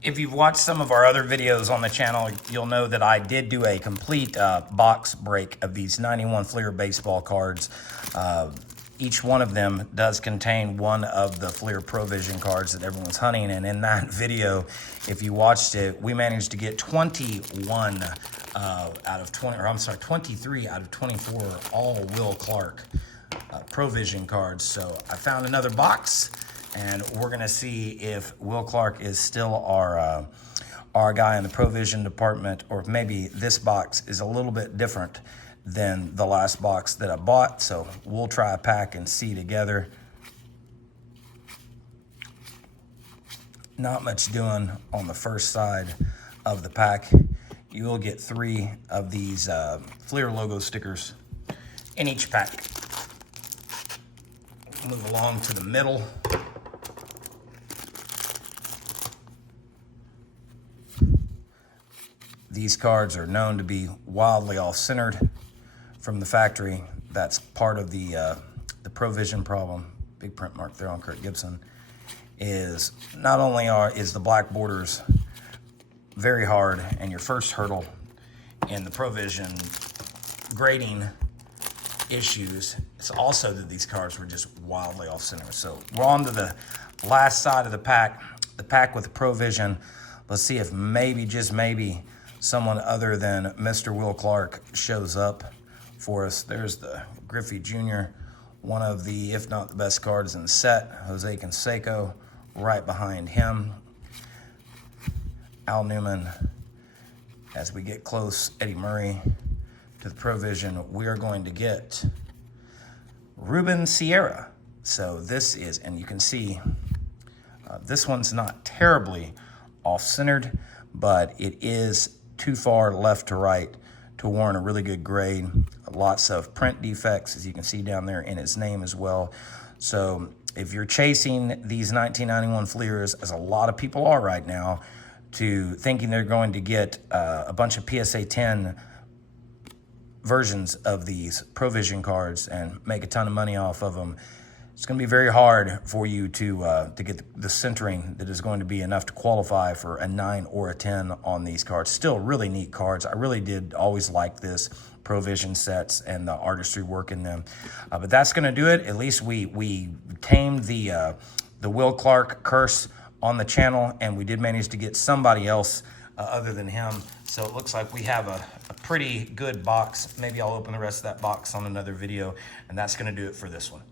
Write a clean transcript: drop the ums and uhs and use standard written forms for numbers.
If you've watched some of our other videos on the channel, you'll know that I did do a complete box break of these 91 Fleer baseball cards. Each one of them does contain one of the Fleer Provision cards that everyone's hunting. And in that video, if you watched it, we managed to get 21 out of 20, or I'm sorry, 23 out of 24 all Will Clark Provision cards. So I found another box, and we're gonna see if Will Clark is still our guy in the Provision department, or maybe this box is a little bit different than the last box that I bought. So we'll try a pack and see together. Not much doing on the first side of the pack. You will get 3 of these Fleer logo stickers in each pack. Move along to the middle. These cards are known to be wildly off-centered from the factory. That's part of the Provision problem. Big print mark there on Kirk Gibson. Is not only is the black borders very hard, and your first hurdle in the Provision grading issues, it's also that these cards were just wildly off-center. So we're on to the last side of the pack with the Provision. Let's see if maybe, just maybe, someone other than Mr. Will Clark shows up for us. There's the Griffey Jr., one of the, if not the best cards in the set. Jose Canseco right behind him. Al Newman. As we get close, Eddie Murray to the Provision, we are going to get Ruben Sierra. So this is, and you can see, this one's not terribly off-centered, but it is too far left to right to warrant a really good grade. Lots of print defects, as you can see down there, in his name as well. So if you're chasing these 1991 Fleers, as a lot of people are right now, to thinking they're going to get a bunch of PSA 10 versions of these Provision cards and make a ton of money off of them, it's going to be very hard for you to get the centering that is going to be enough to qualify for a 9 or a 10 on these cards. Still really neat cards. I really did always like this Provision sets and the artistry work in them. But that's going to do it. At least we tamed the Will Clark curse on the channel, and we did manage to get somebody else other than him. So it looks like we have a pretty good box. Maybe I'll open the rest of that box on another video, and that's going to do it for this one.